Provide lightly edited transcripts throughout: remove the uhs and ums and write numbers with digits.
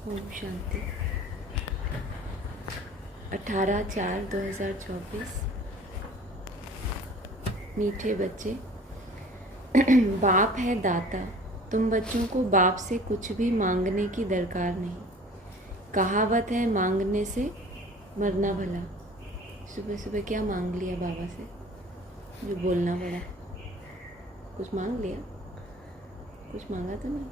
ओम शांति। 18/4/2024। मीठे बच्चे, बाप है दाता। तुम बच्चों को बाप से कुछ भी मांगने की दरकार नहीं। कहावत है, मांगने से मरना भला। सुबह सुबह क्या मांग लिया बाबा से जो बोलना पड़ा? कुछ मांग लिया? कुछ मांगा तो नहीं?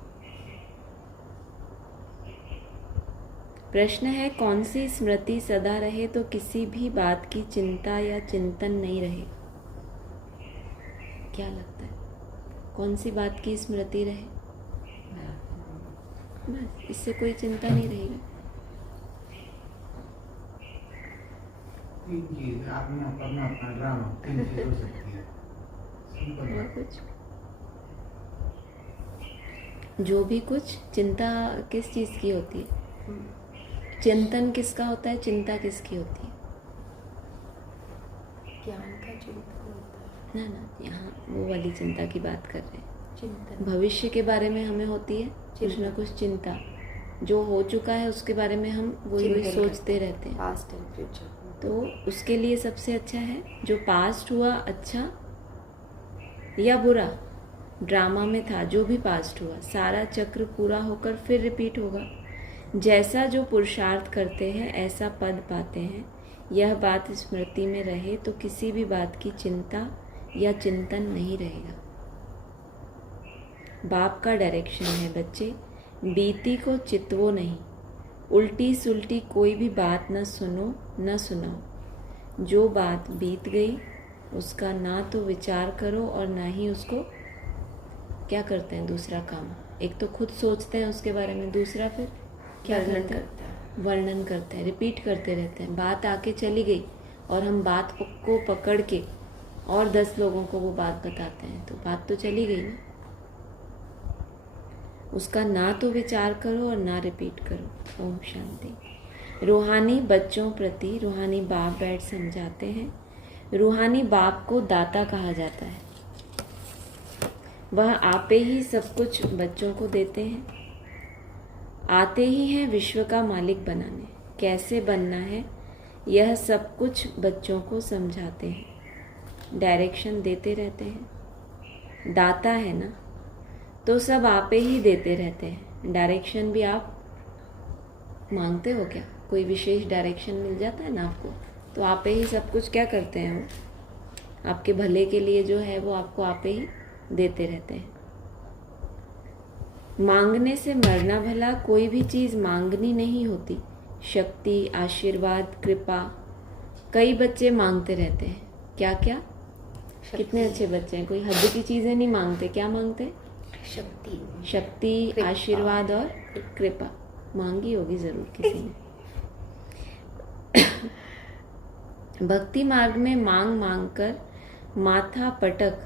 प्रश्न है, कौन सी स्मृति सदा रहे तो किसी भी बात की चिंता या चिंतन नहीं रहे? क्या लगता है, कौन सी बात की स्मृति रहे? बस, इससे कोई चिंता नहीं रहेगी। और कुछ, जो भी कुछ चिंता किस चीज की होती है? चिंतन किसका होता है, चिंता किसकी होती है? ज्ञान का चिंतन होता ना यहाँ वो वाली चिंता की बात कर रहे हैं। चिंतन भविष्य के बारे में हमें होती है कुछ ना कुछ चिंता। जो हो चुका है उसके बारे में हम वही सोचते रहते हैं, पास्ट एंड फ्यूचर। तो उसके लिए सबसे अच्छा है जो पास्ट हुआ, अच्छा या बुरा, ड्रामा में था, जो भी पास्ट हुआ सारा चक्र पूरा होकर फिर रिपीट होगा। जैसा जो पुरुषार्थ करते हैं ऐसा पद पाते हैं। यह बात स्मृति में रहे तो किसी भी बात की चिंता या चिंतन नहीं रहेगा। बाप का डायरेक्शन है, बच्चे बीती को चितवो नहीं। उल्टी सुल्टी कोई भी बात न सुनो न सुनाओ। जो बात बीत गई उसका ना तो विचार करो और ना ही उसको क्या करते हैं दूसरा काम। एक तो खुद सोचते हैं उसके बारे में, दूसरा फिर क्या करते हैं? वर्णन करते हैं, रिपीट करते रहते हैं। बात आके चली गई और हम बात को पकड़ के और 10 लोगों को वो बात बताते हैं, तो बात तो चली गई ना। उसका ना तो विचार करो और ना रिपीट करो। ओम शांति। रूहानी बच्चों प्रति रूहानी बाप बैठ समझाते हैं। रूहानी बाप को दाता कहा जाता है। वह आपे ही सब कुछ बच्चों को देते हैं। आते ही हैं विश्व का मालिक बनाने। कैसे बनना है यह सब कुछ बच्चों को समझाते हैं, डायरेक्शन देते रहते हैं। दाता है ना, तो सब आपे ही देते रहते हैं। डायरेक्शन भी आप मांगते हो क्या? कोई विशेष डायरेक्शन मिल जाता है ना आपको, तो आपे ही सब कुछ क्या करते हैं, वो आपके भले के लिए जो है वो आपको आपे ही देते रहते हैं। मांगने से मरना भला। कोई भी चीज मांगनी नहीं होती। शक्ति, आशीर्वाद, कृपा। कई बच्चे मांगते रहते हैं, क्या क्या? कितने अच्छे बच्चे हैं, कोई हद की चीजें नहीं मांगते। क्या मांगते? शक्ति, आशीर्वाद और कृपा। मांगी होगी जरूर किसी ने। भक्ति मार्ग में मांग मांग कर माथा पटक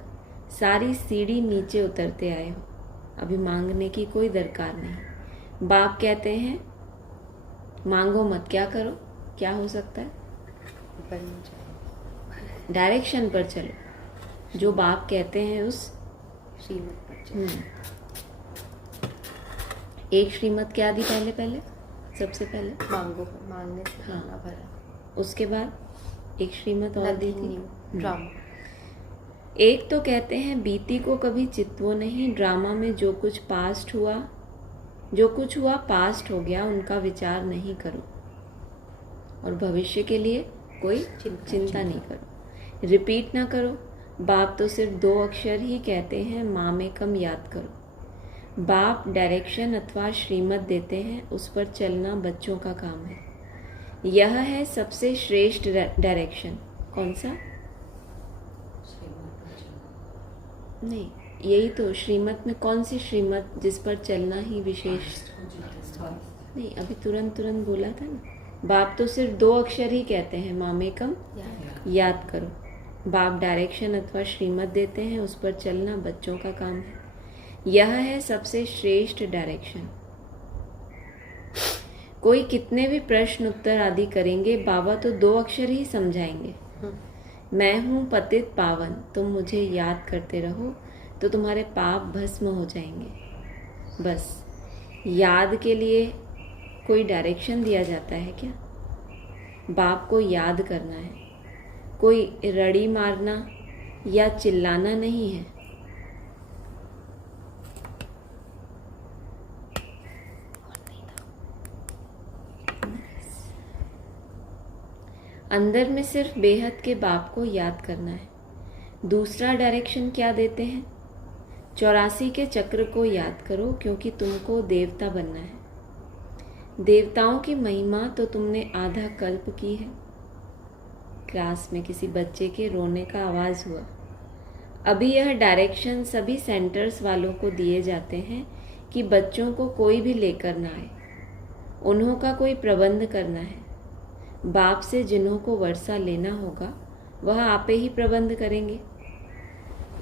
सारी सीढ़ी नीचे उतरते आए हो। अभी मांगने की कोई दरकार नहीं। बाप कहते हैं मांगो मत, क्या करो? क्या हो सकता है? डायरेक्शन पर चलो। जो बाप कहते हैं उस श्रीमत पर चलो। एक श्रीमत क्या दी? पहले सबसे पहले मांगो, मांगने से मरना भला। उसके बाद एक श्रीमत और दी थी, ड्रामा। एक तो कहते हैं बीती को कभी चितवो नहीं। ड्रामा में जो कुछ हुआ पास्ट हो गया, उनका विचार नहीं करो। और भविष्य के लिए कोई चिंता नहीं करो। रिपीट ना करो। बाप तो सिर्फ 2 अक्षर ही कहते हैं, मामेकम याद करो। बाप डायरेक्शन अथवा श्रीमत देते हैं, उस पर चलना बच्चों का काम है। यह है सबसे श्रेष्ठ डायरेक्शन। कौन सा? नहीं, यही तो श्रीमत में कौन सी श्रीमत जिस पर चलना ही विशेष? नहीं, अभी तुरंत बोला था ना। बाप तो सिर्फ 2 अक्षर ही कहते हैं, मामेकम याद करो। बाप डायरेक्शन अथवा श्रीमत देते हैं, उस पर चलना बच्चों का काम है। यह है सबसे श्रेष्ठ डायरेक्शन। कोई कितने भी प्रश्न उत्तर आदि करेंगे, बाबा तो 2 अक्षर ही समझाएंगे। मैं हूँ पतित पावन, तुम मुझे याद करते रहो तो तुम्हारे पाप भस्म हो जाएंगे। बस याद के लिए कोई डायरेक्शन दिया जाता है क्या? बाप को याद करना है, कोई रड़ी मारना या चिल्लाना नहीं है। अंदर में सिर्फ बेहद के बाप को याद करना है। दूसरा डायरेक्शन क्या देते हैं? 84 के चक्र को याद करो, क्योंकि तुमको देवता बनना है। देवताओं की महिमा तो तुमने आधा कल्प की है। क्लास में किसी बच्चे के रोने का आवाज़ हुआ। अभी यह डायरेक्शन सभी सेंटर्स वालों को दिए जाते हैं कि बच्चों को कोई भी लेकर ना आए, उन्हों का कोई प्रबंध करना है। बाप से जिन्हों को वर्षा लेना होगा वह आपे ही प्रबंध करेंगे।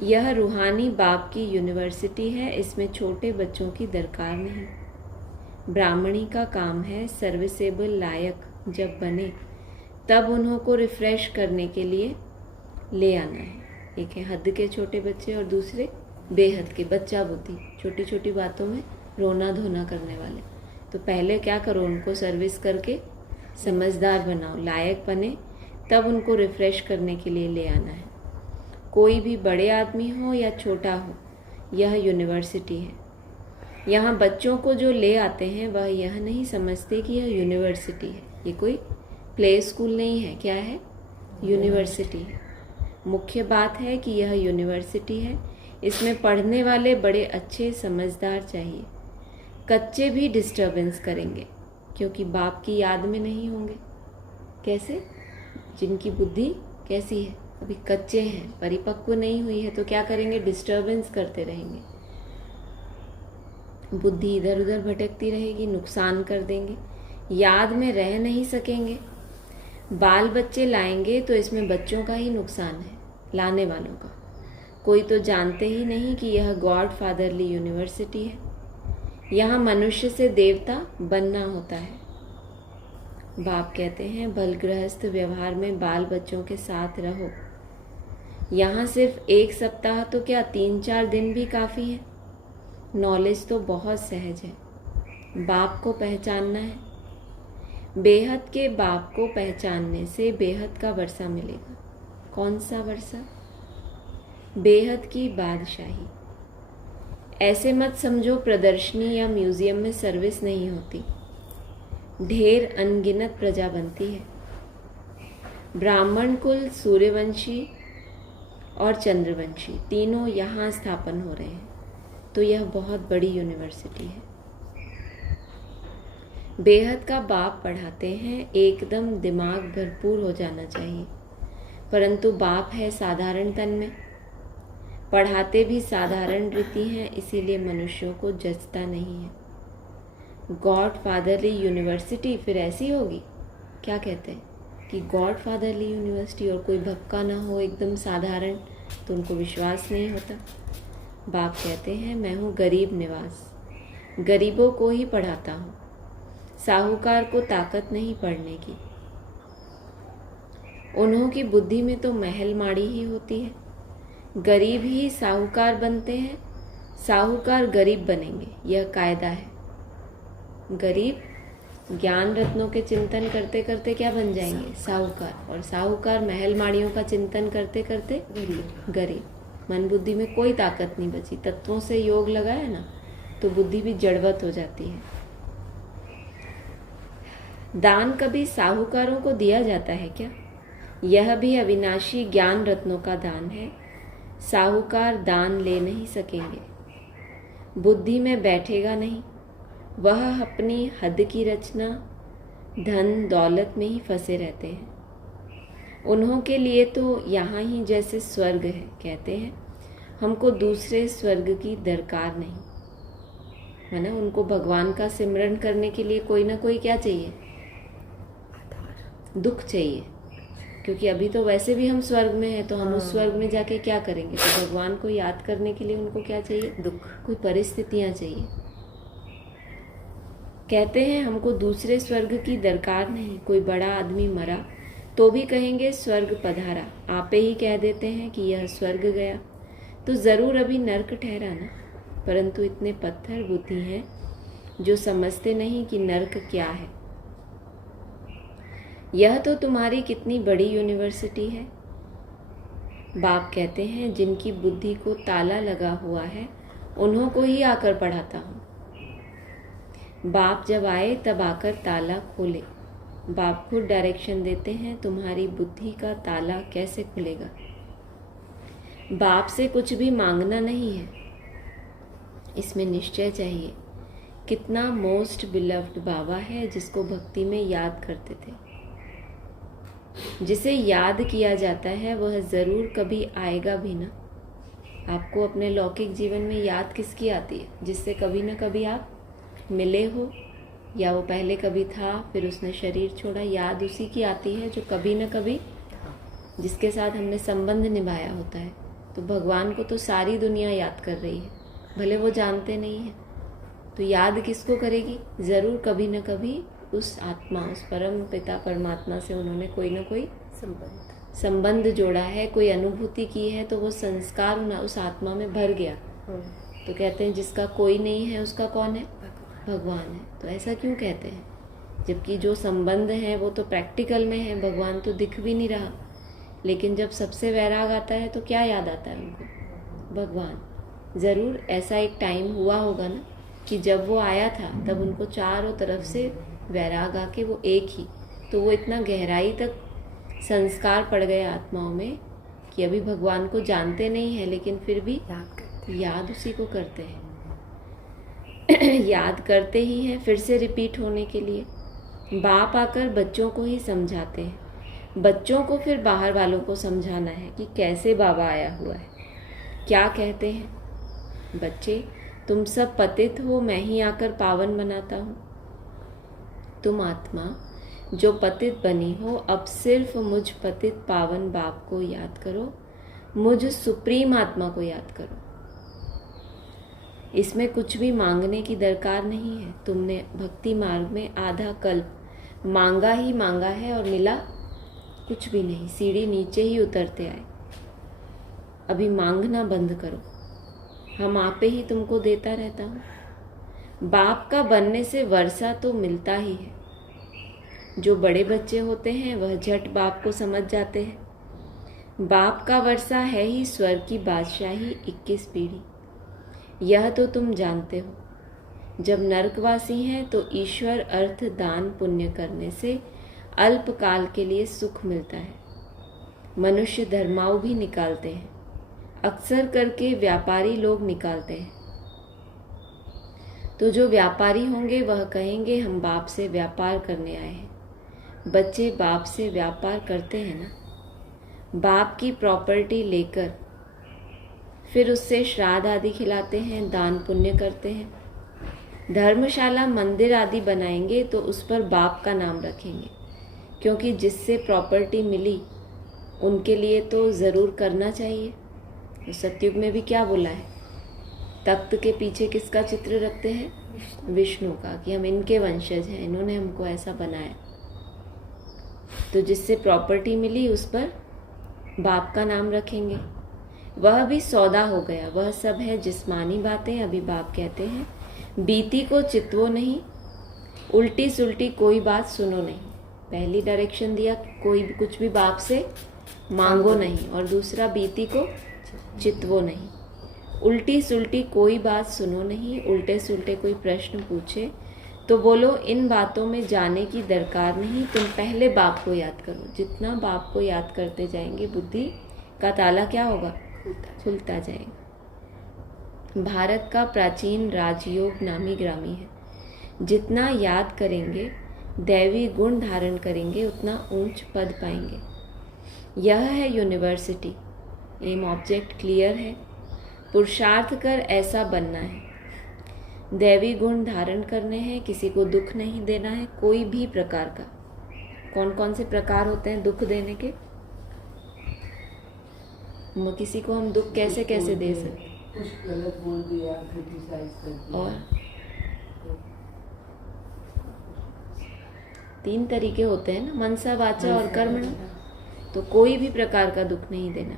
यह रूहानी बाप की यूनिवर्सिटी है, इसमें छोटे बच्चों की दरकार नहीं। ब्राह्मणी का काम है सर्विसेबल लायक जब बने तब उन्हों को रिफ्रेश करने के लिए ले आना है। एक है हद के छोटे बच्चे और दूसरे बेहद के बच्चा बुद्धि, छोटी छोटी बातों में रोना धोना करने वाले। तो पहले क्या करो, उनको सर्विस करके समझदार बनाओ, लायक बने, तब उनको रिफ्रेश करने के लिए ले आना है। कोई भी बड़े आदमी हो या छोटा हो, यह यूनिवर्सिटी है। यहाँ बच्चों को जो ले आते हैं वह यह नहीं समझते कि यह यूनिवर्सिटी है, ये कोई प्ले स्कूल नहीं है। क्या है? यूनिवर्सिटी है। मुख्य बात है कि यह यूनिवर्सिटी है, इसमें पढ़ने वाले बड़े अच्छे समझदार चाहिए। कच्चे भी डिस्टर्बेंस करेंगे क्योंकि बाप की याद में नहीं होंगे। कैसे? जिनकी बुद्धि कैसी है, अभी कच्चे हैं, परिपक्व नहीं हुई है, तो क्या करेंगे? डिस्टर्बेंस करते रहेंगे, बुद्धि इधर उधर भटकती रहेगी, नुकसान कर देंगे, याद में रह नहीं सकेंगे। बाल बच्चे लाएंगे तो इसमें बच्चों का ही नुकसान है, लाने वालों का। कोई तो जानते ही नहीं कि यह गॉड फादरली यूनिवर्सिटी है। यहाँ मनुष्य से देवता बनना होता है। बाप कहते हैं भल गृहस्थ व्यवहार में बाल बच्चों के साथ रहो। यहाँ सिर्फ 1 सप्ताह तो क्या 3-4 दिन भी काफ़ी है। नॉलेज तो बहुत सहज है। बाप को पहचानना है। बेहद के बाप को पहचानने से बेहद का वर्षा मिलेगा। कौन सा वर्षा? बेहद की बादशाही। ऐसे मत समझो प्रदर्शनी या म्यूजियम में सर्विस नहीं होती, ढेर अनगिनत प्रजा बनती है। ब्राह्मण कुल, सूर्यवंशी और चंद्रवंशी तीनों यहाँ स्थापन हो रहे हैं, तो यह बहुत बड़ी यूनिवर्सिटी है। बेहद का बाप पढ़ाते हैं, एकदम दिमाग भरपूर हो जाना चाहिए, परंतु बाप है साधारण तन में, पढ़ाते भी साधारण रीति हैं, इसीलिए मनुष्यों को जचता नहीं है। गॉड फादरली यूनिवर्सिटी फिर ऐसी होगी, क्या कहते हैं कि गॉड फादरली यूनिवर्सिटी, और कोई भक्का ना हो, एकदम साधारण, तो उनको विश्वास नहीं होता। बाप कहते हैं मैं हूँ गरीब निवास, गरीबों को ही पढ़ाता हूँ, साहूकार को ताकत नहीं पढ़ने की। उन्हों की बुद्धि में तो महल माड़ी ही होती है। गरीब ही साहूकार बनते हैं, साहूकार गरीब बनेंगे, यह कायदा है। गरीब ज्ञान रत्नों के चिंतन करते करते क्या बन जाएंगे? साहूकार। और साहूकार महल माड़ियों का चिंतन करते करते गरीब। मन बुद्धि में कोई ताकत नहीं बची। तत्वों से योग लगाया ना तो बुद्धि भी जड़वत हो जाती है। दान कभी साहूकारों को दिया जाता है क्या? यह भी अविनाशी ज्ञान रत्नों का दान है। साहूकार दान ले नहीं सकेंगे, बुद्धि में बैठेगा नहीं, वह अपनी हद की रचना धन दौलत में ही फंसे रहते हैं। उन्हों के लिए तो यहाँ ही जैसे स्वर्ग है। कहते हैं हमको दूसरे स्वर्ग की दरकार नहीं, है ना। उनको भगवान का सिमरन करने के लिए कोई ना कोई क्या चाहिए? दुख चाहिए, क्योंकि अभी तो वैसे भी हम स्वर्ग में हैं, तो हम उस स्वर्ग में जाके क्या करेंगे? तो भगवान को याद करने के लिए उनको क्या चाहिए? दुख, कोई परिस्थितियां चाहिए। कहते हैं हमको दूसरे स्वर्ग की दरकार नहीं। कोई बड़ा आदमी मरा तो भी कहेंगे स्वर्ग पधारा, आपे ही कह देते हैं कि यह स्वर्ग गया, तो ज़रूर अभी नर्क ठहरा ना। परंतु इतने पत्थर बुद्धि हैं, जो समझते नहीं कि नर्क क्या है। यह तो तुम्हारी कितनी बड़ी यूनिवर्सिटी है। बाप कहते हैं जिनकी बुद्धि को ताला लगा हुआ है उन्हों को ही आकर पढ़ाता हूँ। बाप जब आए तब आकर ताला खोले। बाप खुद डायरेक्शन देते हैं तुम्हारी बुद्धि का ताला कैसे खुलेगा। बाप से कुछ भी मांगना नहीं है, इसमें निश्चय चाहिए। कितना मोस्ट बिलव्ड बाबा है जिसको भक्ति में याद करते थे। जिसे याद किया जाता है वह ज़रूर कभी आएगा भी ना। आपको अपने लौकिक जीवन में याद किसकी आती है? जिससे कभी ना कभी आप मिले हो, या वो पहले कभी था फिर उसने शरीर छोड़ा। याद उसी की आती है जो कभी ना कभी, जिसके साथ हमने संबंध निभाया होता है। तो भगवान को तो सारी दुनिया याद कर रही है, भले वो जानते नहीं है। तो याद किसको करेगी? ज़रूर कभी न कभी उस आत्मा, उस परम पिता परमात्मा से उन्होंने कोई ना कोई संबंध जोड़ा है, कोई अनुभूति की है, तो वो संस्कार उस आत्मा में भर गया। तो कहते हैं जिसका कोई नहीं है उसका कौन है? भगवान है। तो ऐसा क्यों कहते हैं? जबकि जो संबंध है वो तो प्रैक्टिकल में है, भगवान तो दिख भी नहीं रहा। लेकिन जब सबसे वैराग आता है तो क्या याद आता है उनको? भगवान। ज़रूर ऐसा एक टाइम हुआ होगा ना कि जब वो आया था तब उनको चारों तरफ से वैराग आके वो एक ही, तो वो इतना गहराई तक संस्कार पड़ गए आत्माओं में कि अभी भगवान को जानते नहीं है लेकिन फिर भी याद उसी को करते हैं। याद करते ही हैं फिर से रिपीट होने के लिए। बाप आकर बच्चों को ही समझाते हैं, बच्चों को फिर बाहर वालों को समझाना है कि कैसे बाबा आया हुआ है। क्या कहते हैं? बच्चे तुम सब पतित हो, मैं ही आकर पावन बनाता हूँ। तुम आत्मा जो पतित बनी हो, अब सिर्फ मुझ पतित पावन बाप को याद करो, मुझ सुप्रीम आत्मा को याद करो। इसमें कुछ भी मांगने की दरकार नहीं है। तुमने भक्ति मार्ग में आधा कल्प मांगा ही मांगा है और मिला कुछ भी नहीं, सीढ़ी नीचे ही उतरते आए। अभी मांगना बंद करो, हम आपे ही तुमको देता रहता हूँ। बाप का बनने से वर्षा तो मिलता ही है। जो बड़े बच्चे होते हैं वह झट बाप को समझ जाते हैं। बाप का वर्षा है ही स्वर्ग की बादशाही 21 पीढ़ी। यह तो तुम जानते हो। जब नरकवासी हैं तो ईश्वर अर्थ दान पुण्य करने से अल्पकाल के लिए सुख मिलता है। मनुष्य धर्माऊ भी निकालते हैं, अक्सर करके व्यापारी लोग निकालते हैं। तो जो व्यापारी होंगे वह कहेंगे हम बाप से व्यापार करने आए हैं। बच्चे बाप से व्यापार करते हैं ना, बाप की प्रॉपर्टी लेकर फिर उससे श्राद्ध आदि खिलाते हैं, दान पुण्य करते हैं। धर्मशाला मंदिर आदि बनाएंगे तो उस पर बाप का नाम रखेंगे, क्योंकि जिससे प्रॉपर्टी मिली उनके लिए तो ज़रूर करना चाहिए। तो सतयुग में भी क्या बोला है? तख्त के पीछे किसका चित्र रखते हैं? विष्णु का, कि हम इनके वंशज हैं, इन्होंने हमको ऐसा बनाया। तो जिससे प्रॉपर्टी मिली उस पर बाप का नाम रखेंगे। वह भी सौदा हो गया। वह सब है जिस्मानी बातें। अभी बाप कहते हैं बीती को चितवो नहीं, उल्टी सुल्टी कोई बात सुनो नहीं। पहली डायरेक्शन दिया कोई कुछ भी बाप से मांगो नहीं, और दूसरा बीती को चितवो नहीं। उल्टी सुल्टी कोई बात सुनो नहीं। उल्टे सुल्टे कोई प्रश्न पूछे तो बोलो इन बातों में जाने की दरकार नहीं, तुम पहले बाप को याद करो। जितना बाप को याद करते जाएंगे बुद्धि का ताला क्या होगा? खुलता जाएगा। भारत का प्राचीन राजयोग नामी ग्रामी है। जितना याद करेंगे, दैवी गुण धारण करेंगे, उतना ऊंच पद पाएंगे। यह है यूनिवर्सिटी। एम ऑब्जेक्ट क्लियर है। पुरुषार्थ कर ऐसा बनना है। दैवी गुण धारण करने हैं, किसी को दुख नहीं देना है कोई भी प्रकार का। कौन कौन से प्रकार होते हैं दुख देने के? किसी को हम दुख कैसे कैसे दे सकते? कुछ गलत बोल दिया, क्रिटिसाइज कर दिया। और 3 तरीके होते हैं ना, मनसा वाचा और कर्मण। तो कोई भी प्रकार का दुख नहीं देना।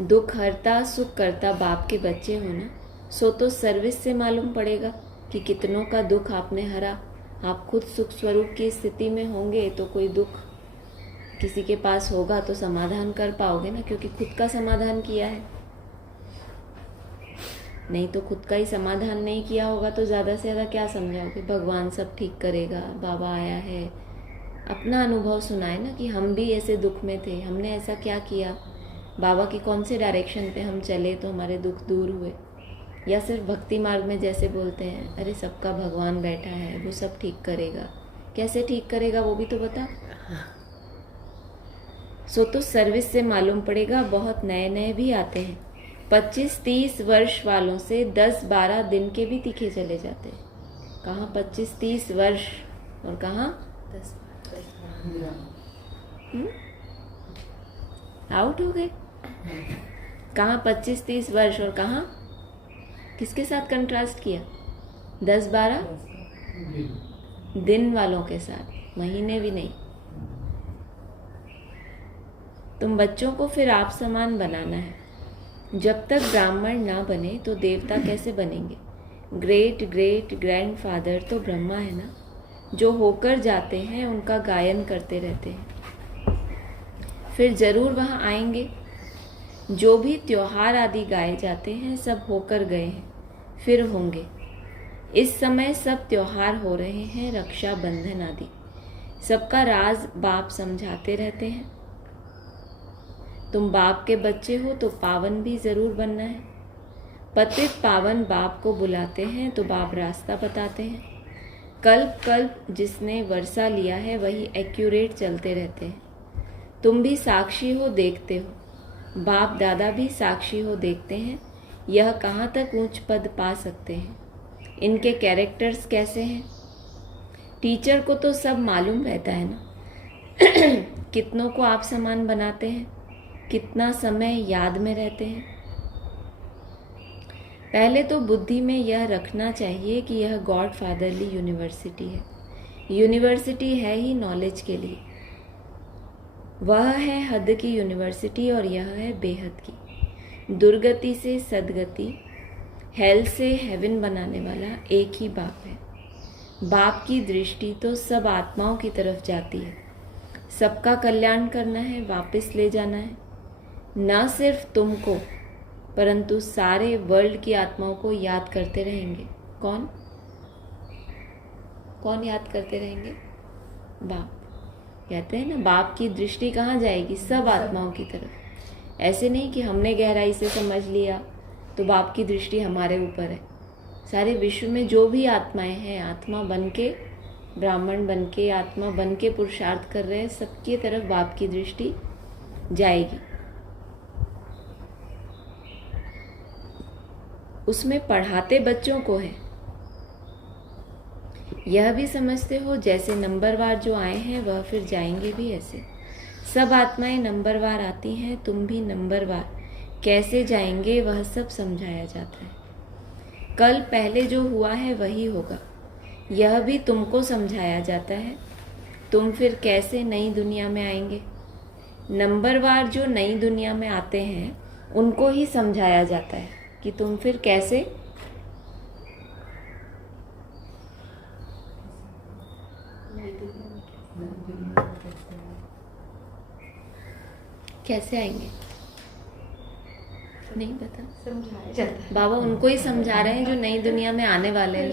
दुख हरता सुख करता बाप के बच्चे होना, सो तो सर्विस से मालूम पड़ेगा कि कितनों का दुख आपने हरा। आप खुद सुख स्वरूप की स्थिति में होंगे तो कोई दुख किसी के पास होगा तो समाधान कर पाओगे ना, क्योंकि खुद का समाधान किया है। नहीं तो खुद का ही समाधान नहीं किया होगा तो ज़्यादा से ज़्यादा क्या समझाओगे, भगवान सब ठीक करेगा, बाबा आया है। अपना अनुभव सुनाए ना कि हम भी ऐसे दुख में थे, हमने ऐसा क्या किया, बाबा की कौन से डायरेक्शन पे हम चले तो हमारे दुख दूर हुए। या सिर्फ भक्ति मार्ग में जैसे बोलते हैं, अरे सबका भगवान बैठा है, वो सब ठीक करेगा। कैसे ठीक करेगा वो भी तो बता। सो तो सर्विस से मालूम पड़ेगा। बहुत नए नए भी आते हैं, 25-30 वर्ष वालों से 10-12 दिन के भी तीखे चले जाते हैं। कहाँ 25-30 वर्ष और कहाँ 10 आउट हो गए। कहाँ 25-30 वर्ष और कहाँ किसके साथ कंट्रास्ट किया, 10-12 दिन वालों के साथ, महीने भी नहीं। तुम बच्चों को फिर आप समान बनाना है। जब तक ब्राह्मण ना बने तो देवता कैसे बनेंगे। ग्रेट ग्रेट ग्रैंडफादर तो ब्रह्मा है ना, जो होकर जाते हैं उनका गायन करते रहते हैं, फिर जरूर वहाँ आएंगे। जो भी त्योहार आदि गाए जाते हैं सब होकर गए हैं, फिर होंगे। इस समय सब त्योहार हो रहे हैं, रक्षाबंधन आदि। सबका राज बाप समझाते रहते हैं। तुम बाप के बच्चे हो तो पावन भी जरूर बनना है। पतित पावन बाप को बुलाते हैं तो बाप रास्ता बताते हैं। कल्प कल्प जिसने वर्षा लिया है वही एक्यूरेट चलते रहते हैं। तुम भी साक्षी हो, देखते हो। बाप दादा भी साक्षी हो, देखते हैं। यह कहाँ तक ऊंच पद पा सकते हैं, इनके कैरेक्टर्स कैसे हैं। टीचर को तो सब मालूम रहता है ना। कितनों को आप समान बनाते हैं, कितना समय याद में रहते हैं। पहले तो बुद्धि में यह रखना चाहिए कि यह गॉड फादरली यूनिवर्सिटी है। यूनिवर्सिटी है ही नॉलेज के लिए। वह है हद की यूनिवर्सिटी और यह है बेहद की। दुर्गति से सदगति, हेल से हेवन बनाने वाला एक ही बाप है। बाप की दृष्टि तो सब आत्माओं की तरफ जाती है। सबका कल्याण करना है, वापस ले जाना है। न सिर्फ तुमको परंतु सारे वर्ल्ड की आत्माओं को याद करते रहेंगे। कौन कौन याद करते रहेंगे? बाप। कहते हैं ना, बाप की दृष्टि कहाँ जाएगी? सब आत्माओं की तरफ। ऐसे नहीं कि हमने गहराई से समझ लिया तो बाप की दृष्टि हमारे ऊपर है। सारे विश्व में जो भी आत्माएं हैं, आत्मा बन के, ब्राह्मण बन के, आत्मा बन के पुरुषार्थ कर रहे हैं, सबकी तरफ बाप की दृष्टि जाएगी। उसमें पढ़ाते बच्चों को है। यह भी समझते हो जैसे नंबरवार जो आए हैं वह फिर जाएंगे भी ऐसे। सब आत्माएं नंबरवार आती हैं, तुम भी नंबरवार कैसे जाएंगे वह सब समझाया जाता है। कल पहले जो हुआ है वही होगा, यह भी तुमको समझाया जाता है। तुम फिर कैसे नई दुनिया में आएंगे। नंबरवार जो नई दुनिया में आते हैं उनको ही समझाया जाता है कि तुम फिर कैसे आएंगे। नहीं पता, समझाया जाता है। बाबा उनको ही समझा रहे हैं जो नई दुनिया में आने वाले हैं।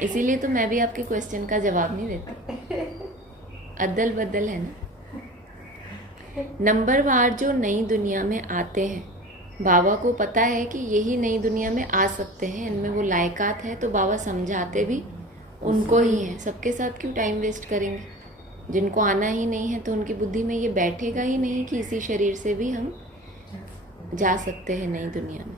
इसीलिए तो मैं भी आपके क्वेश्चन का जवाब नहीं देती। अदल बदल है ना। नंबरवार जो नई दुनिया में आते हैं, बाबा को पता है कि यही नई दुनिया में आ सकते हैं, इनमें वो लायकात है, तो बाबा समझाते भी उनको ही हैं। सबके साथ क्यों टाइम वेस्ट करेंगे। जिनको आना ही नहीं है तो उनकी बुद्धि में ये बैठेगा ही नहीं कि इसी शरीर से भी हम जा सकते हैं नई दुनिया में।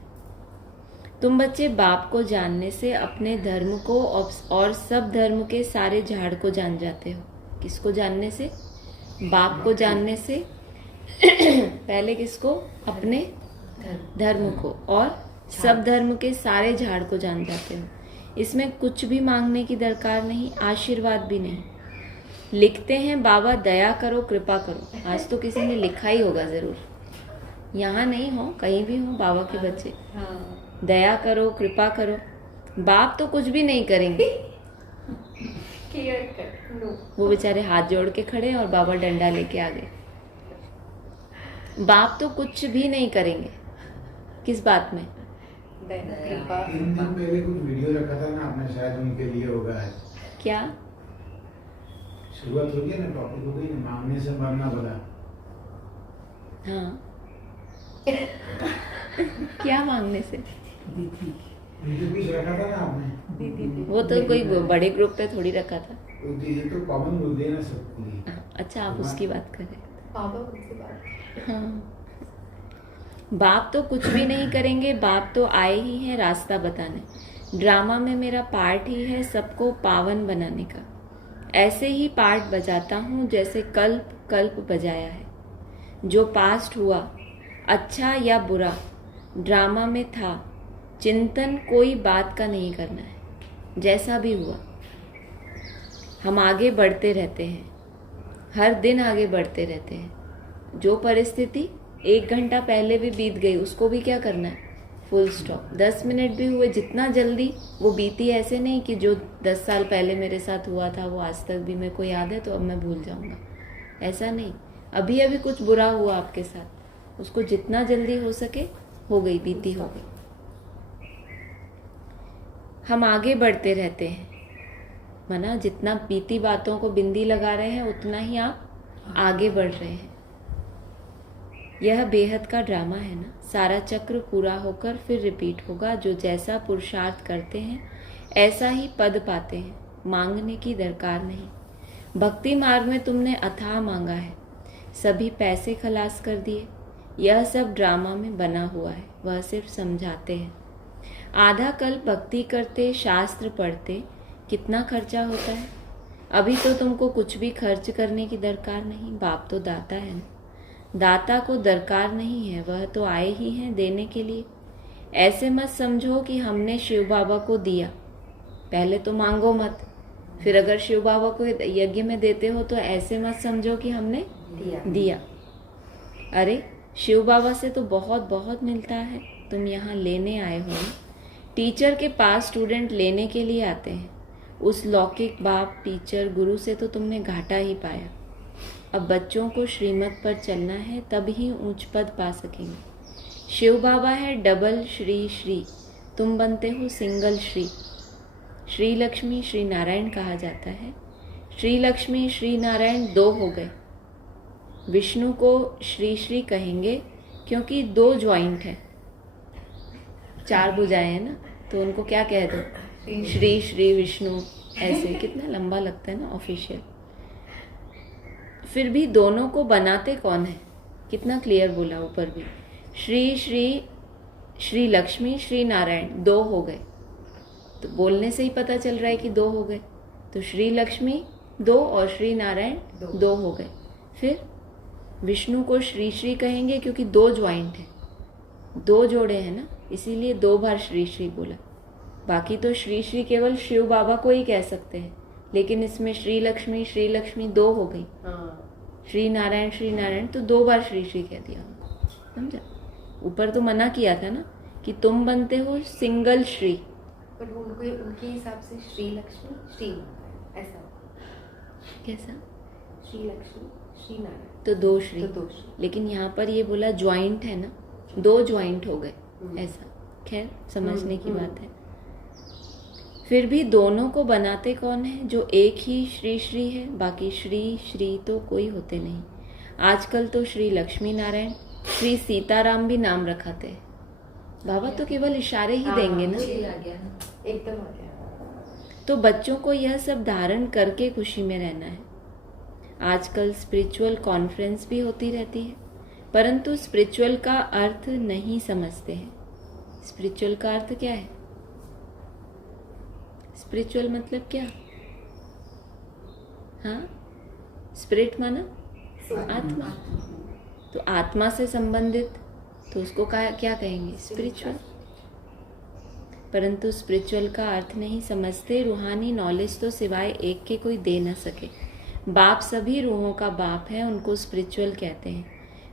तुम बच्चे बाप को जानने से अपने धर्म को और सब धर्म के सारे झाड़ को जान जाते हो। किसको जानने से? बाप को जानने से। पहले किसको? अपने धर्म को, और सब धर्म के सारे झाड़ को जान जाते हो। इसमें कुछ भी मांगने की दरकार नहीं, आशीर्वाद भी नहीं। लिखते हैं बाबा दया करो कृपा करो। आज तो किसी ने लिखा ही होगा जरूर, यहाँ नहीं हो कहीं भी हो बाबा के बच्चे। दया करो कृपा करो। बाप तो कुछ भी नहीं करेंगे, केयर कर नो वो बेचारे हाथ जोड़ के खड़े और बाबा डंडा लेके आ गए। बाप तो कुछ भी नहीं करेंगे। किस बात में? कृपा 3 दिन पहले कुछ वीडियो रखा था ना आपने, शायद उनके लिए होगा आज। क्या शुरुआत हो गई ना, टॉपिक हो गई ना, मांगने से मरना भला। हाँ क्या मांगने से? वीडियो कुछ रखा था ना आपने, वो तो कोई बड़े ग्रुप पे थोड़ी रखा था। ये तो कॉमन मुद्दे हैं ना सबके लिए। अच्छा आप उसकी बात कर रहे हैं। बाबा उनसे बात हाँ। बाप तो कुछ भी नहीं करेंगे, बाप तो आए ही हैं रास्ता बताने। ड्रामा में मेरा पार्ट ही है सबको पावन बनाने का। ऐसे ही पार्ट बजाता हूँ जैसे कल्प कल्प बजाया है। जो पास्ट हुआ अच्छा या बुरा ड्रामा में था, चिंतन कोई बात का नहीं करना है। जैसा भी हुआ हम आगे बढ़ते रहते हैं, हर दिन आगे बढ़ते रहते हैं। जो परिस्थिति 1 घंटा पहले भी बीत गई उसको भी क्या करना है, फुल स्टॉप। 10 मिनट भी हुए, जितना जल्दी वो बीती, ऐसे नहीं कि जो 10 साल पहले मेरे साथ हुआ था वो आज तक भी मेरे को याद है तो अब मैं भूल जाऊंगा, ऐसा नहीं। अभी अभी कुछ बुरा हुआ आपके साथ, उसको जितना जल्दी हो सके हो गई, बीती हो गई। हम आगे बढ़ते रहते हैं, माना जितना बीती बातों को बिंदी लगा रहे हैं उतना ही आप आगे बढ़ रहे हैं। यह बेहद का ड्रामा है ना, सारा चक्र पूरा होकर फिर रिपीट होगा। जो जैसा पुरुषार्थ करते हैं ऐसा ही पद पाते हैं, मांगने की दरकार नहीं। भक्ति मार्ग में तुमने अथाह मांगा है, सभी पैसे खलास कर दिए। यह सब ड्रामा में बना हुआ है, वह सिर्फ समझाते हैं। आधा कल्प भक्ति करते, शास्त्र पढ़ते, कितना खर्चा होता है। अभी तो तुमको कुछ भी खर्च करने की दरकार नहीं, बाप तो दाता है ना। दाता को दरकार नहीं है, वह तो आए ही हैं देने के लिए। ऐसे मत समझो कि हमने शिव बाबा को दिया, पहले तो मांगो मत, फिर अगर शिव बाबा को यज्ञ में देते हो तो ऐसे मत समझो कि हमने दिया। अरे शिव बाबा से तो बहुत बहुत मिलता है, तुम यहाँ लेने आए हो ना। टीचर के पास स्टूडेंट लेने के लिए आते हैं, उस लौकिक बाप टीचर गुरु से तो तुमने घाटा ही पाया। अब बच्चों को श्रीमत पर चलना है, तब ही ऊंच पद पा सकेंगे। शिव बाबा है डबल श्री श्री, तुम बनते हो सिंगल श्री। श्री लक्ष्मी श्री नारायण कहा जाता है। श्री लक्ष्मी श्री नारायण 2 हो गए। विष्णु को श्री श्री कहेंगे क्योंकि 2 ज्वाइंट है, 4 भुजाएं हैं ना, तो उनको क्या कह दो, श्री श्री विष्णु। ऐसे कितना लंबा लगता है ना ऑफिशियल। फिर भी दोनों को बनाते कौन है, कितना क्लियर बोला ऊपर भी। श्री श्री श्री लक्ष्मी श्री नारायण 2 हो गए, तो बोलने से ही पता चल रहा है कि 2 हो गए। तो श्री लक्ष्मी 2 और श्री नारायण 2 हो गए। फिर विष्णु को श्री श्री कहेंगे क्योंकि 2 ज्वाइंट है, 2 जोड़े हैं ना, इसीलिए 2 बार श्री श्री बोला। बाकी तो श्री श्री केवल शिव बाबा को ही कह सकते हैं, लेकिन इसमें श्री लक्ष्मी 2 हो गई। श्री नारायण तो 2 बार श्री श्री कह दिया, समझा। ऊपर तो मना किया था ना कि तुम बनते हो सिंगल श्री, पर उनको उनके हिसाब से श्री लक्ष्मी श्री नारायण ऐसा कैसा, श्री लक्ष्मी श्री नारायण तो 2 श्री। तो 2 श्री। लेकिन यहाँ पर ये बोला ज्वाइंट है ना, 2 ज्वाइंट हो गए, ऐसा। खैर समझने की बात है। फिर भी दोनों को बनाते कौन है, जो एक ही श्री श्री है, बाकी श्री श्री तो कोई होते नहीं। आजकल तो श्री लक्ष्मी नारायण, श्री सीताराम भी नाम रखाते हैं। बाबा तो केवल इशारे ही देंगे ना, एकदम आ गया। तो बच्चों को यह सब धारण करके खुशी में रहना है। आजकल स्पिरिचुअल कॉन्फ्रेंस भी होती रहती है, परंतु स्पिरिचुअल का अर्थ नहीं समझते हैं। स्पिरिचुअल का अर्थ क्या है, स्पिरिचुअल मतलब क्या, हाँ, स्पिरिट माना आत्मा, तो आत्मा से संबंधित, तो उसको क्या कहेंगे, स्पिरिचुअल। परंतु स्पिरिचुअल का अर्थ नहीं समझते। रूहानी नॉलेज तो सिवाय एक के कोई दे न सके। बाप सभी रूहों का बाप है, उनको स्पिरिचुअल कहते हैं।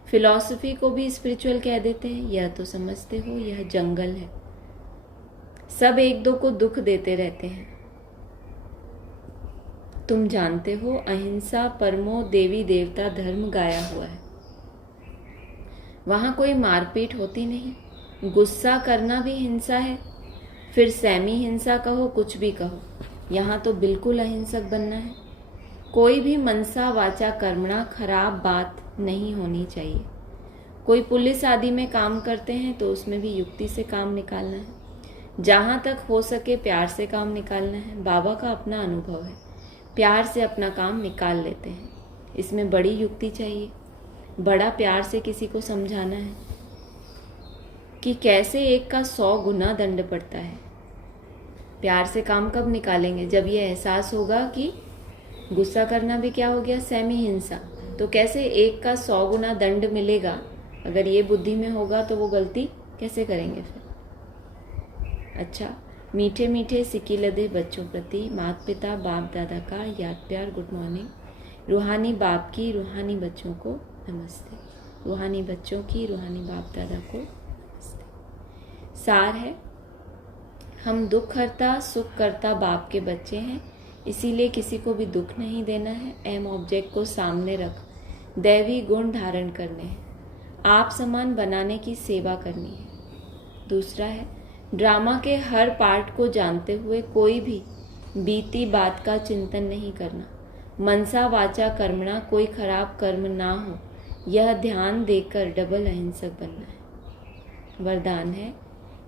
फिलॉसफी को भी स्पिरिचुअल कह देते हैं, यह तो समझते हो, यह जंगल है। सब एक दो को दुख देते रहते हैं। तुम जानते हो अहिंसा परमो देवी देवता धर्म गाया हुआ है। वहां कोई मारपीट होती नहीं। गुस्सा करना भी हिंसा है, फिर सेमी हिंसा कहो कुछ भी कहो, यहाँ तो बिल्कुल अहिंसक बनना है। कोई भी मनसा वाचा कर्मणा खराब बात नहीं होनी चाहिए। कोई पुलिस आदि में काम करते हैं तो उसमें भी युक्ति से काम निकालना है। जहाँ तक हो सके प्यार से काम निकालना है। बाबा का अपना अनुभव है, प्यार से अपना काम निकाल लेते हैं। इसमें बड़ी युक्ति चाहिए, बड़ा प्यार से किसी को समझाना है कि कैसे एक का 100 गुना दंड पड़ता है। प्यार से काम कब निकालेंगे? जब ये एहसास होगा कि गुस्सा करना भी क्या हो गया, सेमी हिंसा। तो कैसे एक का 100 गुना दंड मिलेगा? अगर ये बुद्धि में होगा तो वो गलती कैसे करेंगे फिर। अच्छा, मीठे मीठे सिक्की लदे बच्चों प्रति माता पिता बाप दादा का याद प्यार गुड मॉर्निंग। रूहानी बाप की रूहानी बच्चों को नमस्ते। रूहानी बच्चों की रूहानी बाप दादा को नमस्ते। सार है, हम दुख हरता सुख करता बाप के बच्चे हैं, इसीलिए किसी को भी दुख नहीं देना है। एम ऑब्जेक्ट को सामने रख दैवी गुण धारण करने हैं, आप समान बनाने की सेवा करनी है। दूसरा है, ड्रामा के हर पार्ट को जानते हुए कोई भी बीती बात का चिंतन नहीं करना। मनसा वाचा कर्मणा कोई खराब कर्म ना हो, यह ध्यान देकर डबल अहिंसक बनना है। वरदान है,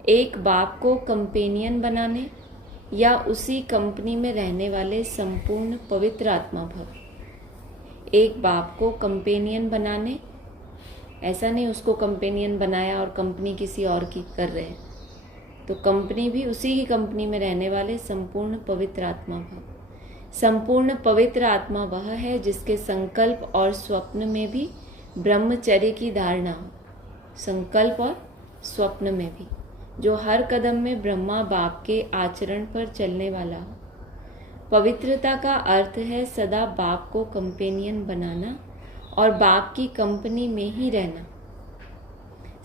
एक बाप को कंपेनियन बनाने या उसी कंपनी में रहने वाले संपूर्ण पवित्र आत्मा भव। एक बाप को कंपेनियन बनाने, ऐसा नहीं उसको कंपेनियन बनाया और कंपनी किसी और की कर रहे हैं, तो कंपनी भी उसी की कंपनी में रहने वाले संपूर्ण पवित्र आत्मा भव। संपूर्ण पवित्र आत्मा वह है जिसके संकल्प और स्वप्न में भी ब्रह्मचर्य की धारणा हो। संकल्प और स्वप्न में भी, जो हर कदम में ब्रह्मा बाप के आचरण पर चलने वाला हो। पवित्रता का अर्थ है सदा बाप को कंपेनियन बनाना और बाप की कंपनी में ही रहना।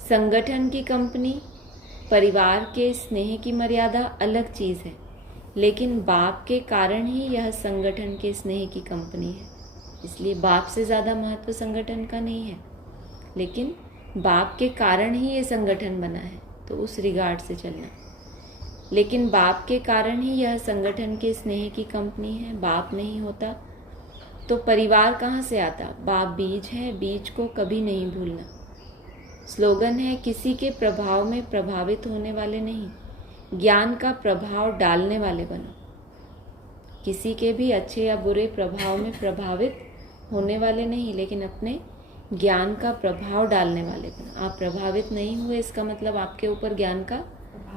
संगठन की कंपनी, परिवार के स्नेह की मर्यादा अलग चीज़ है, लेकिन बाप के कारण ही यह संगठन के स्नेह की कंपनी है। इसलिए बाप से ज़्यादा महत्व संगठन का नहीं है, लेकिन बाप के कारण ही ये संगठन बना है, तो उस रिगार्ड से चलना। लेकिन बाप के कारण ही यह संगठन के स्नेह की कंपनी है। बाप नहीं होता तो परिवार कहाँ से आता? बाप बीज है, बीज को कभी नहीं भूलना। स्लोगन है, किसी के प्रभाव में प्रभावित होने वाले नहीं, ज्ञान का प्रभाव डालने वाले बनो। किसी के भी अच्छे या बुरे प्रभाव में प्रभावित होने वाले नहीं, लेकिन अपने ज्ञान का प्रभाव डालने वाले बनो। आप प्रभावित नहीं हुए, इसका मतलब आपके ऊपर ज्ञान का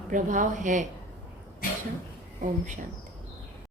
प्रभाव है। अच्छा, ओम शांति।